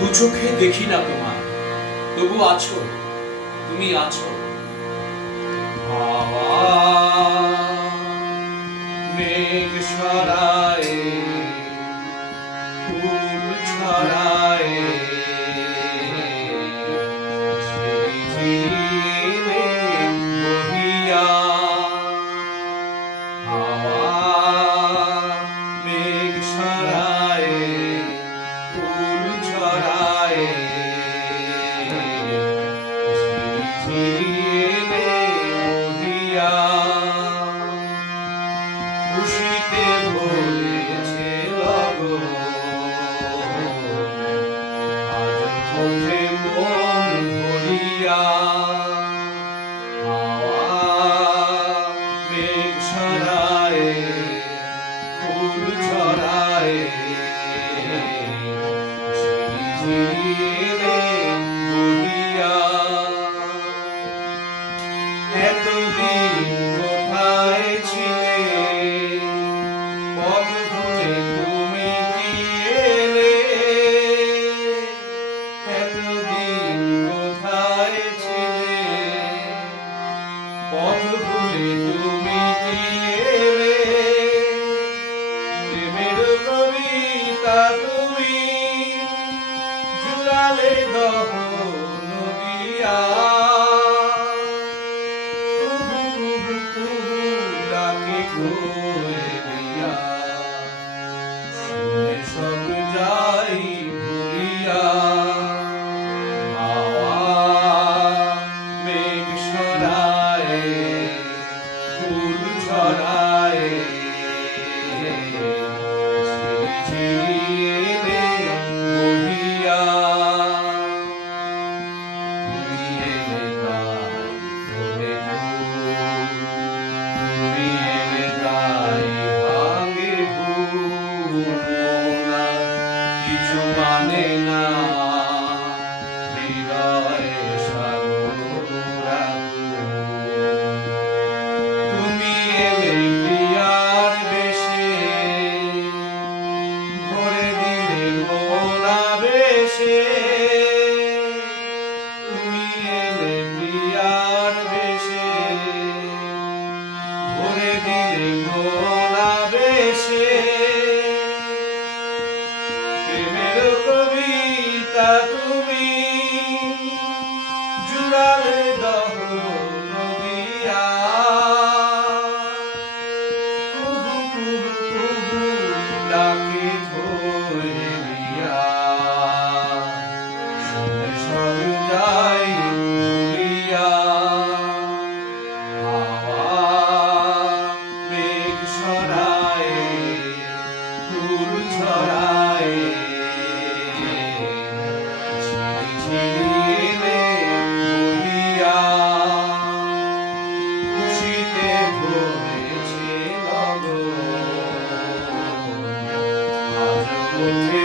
দু চোখে দেখি না তোমায়, তবু আছো, তুমি আছো। হাওয়া মেঘ সরায়, ফুল ছড়ায়, ঝিরিঝিরি বহিয়া। হাওয়া মেঘ সরায়, ফুল ছড়ায়, ঝিরিঝিরি বহিয়া। খুশিতে ভরেছে গগন, আজ ওঠে মন ভরিয়া। হাওয়া মেঘ সরায়, ফুল ছড়ায়, ঝিরিঝিরি বহিয়া। এতদিন কোথায় ছিলে, পথ ভুলে তুমি কি এলে? এতদিন কোথায় ছিলে, পথ ভুলে তুমি কি এলে? প্রেমের কবিতা তুমি জুড়ালে দহন দিয়া। ডাকে কোয়ে দিয়া, শুনে সব যাই ভুলিয়া। হাওয়া মেঘ সরায়, ফুল ছড়ায়, ঝিরিঝিরি বহিয়া। তুমি এলে তাই ভোরে ফুল, তুমি এলে তাই ভাঙে ভুল। মোরা কিছু মানে না, হৃদয়ে সাগর আকুল। তুমি এলে প্রিয়ার বেশে, ভরে দিলে মন আবেশে। তুমি এলে প্রিয়ার বেশে, ভরে দিলে মন আবেশে। প্রেমের কবিতা তুমি জুড়ালে দহন দিয়া। কুহু কুহু কুহু ডাকে ধরে দিয়া, শুনে সব যাই ভুলিয়া। হাওয়া মেঘ সরায়, ফুল ছড়ায়, ঝিরিঝিরি বহিয়া। খুশিতে ভরেছে গগন, আজ ওঠে